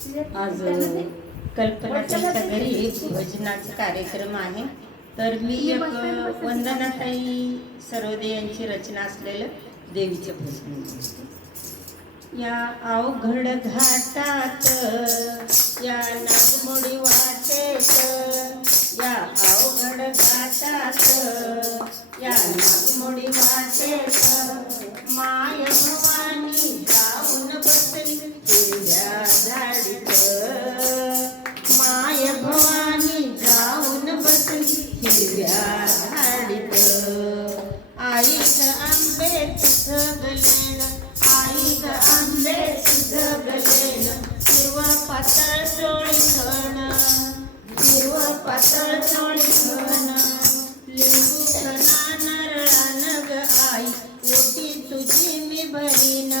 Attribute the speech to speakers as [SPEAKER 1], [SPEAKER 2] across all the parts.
[SPEAKER 1] आज कल्पनाताईच्या घरी भजनाचा कार्यक्रम आहे तर मी एक वंदनाताई सरोदे यांची रचना असलेलं देवीचं भजन. या अवघड घाटात या नागमोडी वाटेत या अवघड घाटात या नागमोडी वाटेत माय तुझं गलेन आंबे तुझं गलेन पातळ चोळी खण हिरवा पातळ चोळी खण लिंबू खणा नारळान ग आई ओटी तुझी मी भरीन.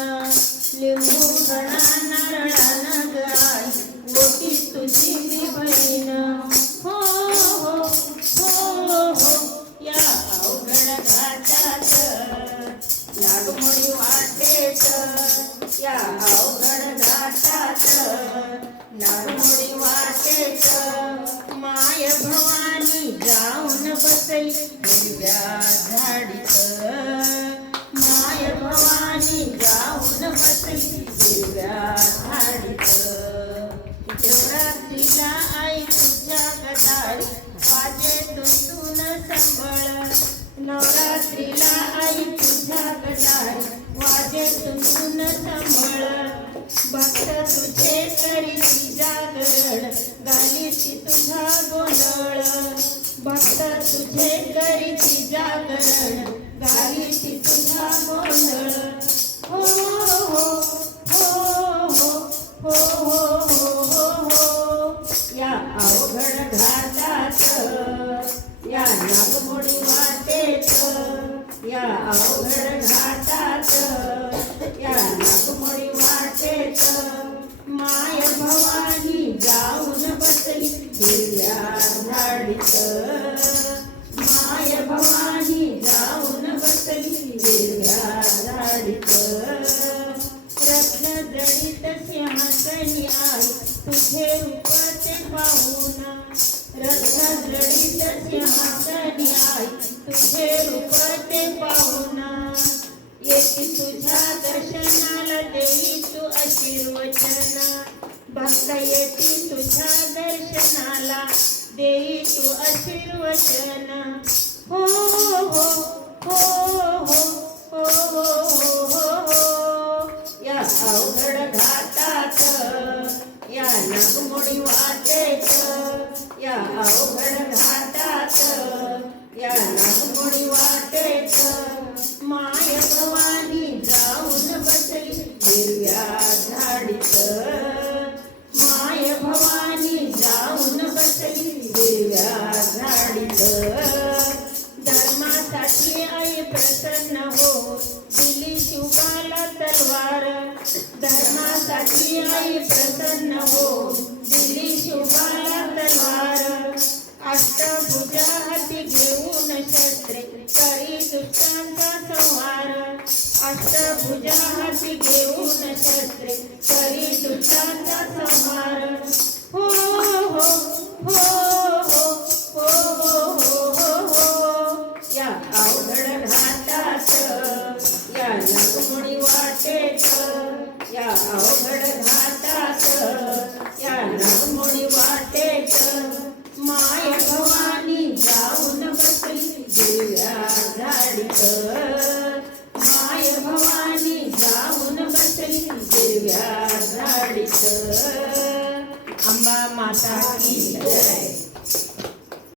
[SPEAKER 1] लिंबू खणा नारळान ग आई ओटी तुझी अवघड घाटात नागमोडी वाटेत माय भवानी जाऊन बसली हिरव्या झाडीत माय भवानी जाऊन बसली हिरव्या झाडीत शिवरात्रीला आई तुझ्या गदारी वाजे तुझून संभळ नवरात्रीला भक्त तुझे करी जागरण गालीची तुझा गोंधळ. भक्त तुझे करी जागरण झाडीत माय भवानी जाऊन बसली हिरव्या झाडीत रत्न जडित सिंहासनी आई तुझे रूपाचे पाहून रत्न जडित सिंहासनी आई तुझे रूपाचे पाहून येती तुझ्या दर्शनाला देई तू आशीर्वचना भक्त येती तुझ्या दर्शनाला. देई तू आशीर्वचन. हो हो हो हो हो हो हो हो. या अवघड घाटात या नागमोडी वाटेत या अवघड घाटात या नागमोडी वाटेत. मा प्रसन्न हो. दिली शिवबाला तलवार. धर्मासाठी आई प्रसन्न हो. दिली शिवबाला तलवार. अष्टभुजा हाती घेऊन शस्त्रे करी दुष्टांचा संहार. अष्टभुजा हाती घेऊन शस्त्रे करी दुष्टांचा संहार. अवघड घाटात या नागमोडी वाटेत माय भवानी जाऊन बसली दिव्या झाडीत माय भवानी जाऊन बसली दिव्या झाडीत अंबा माता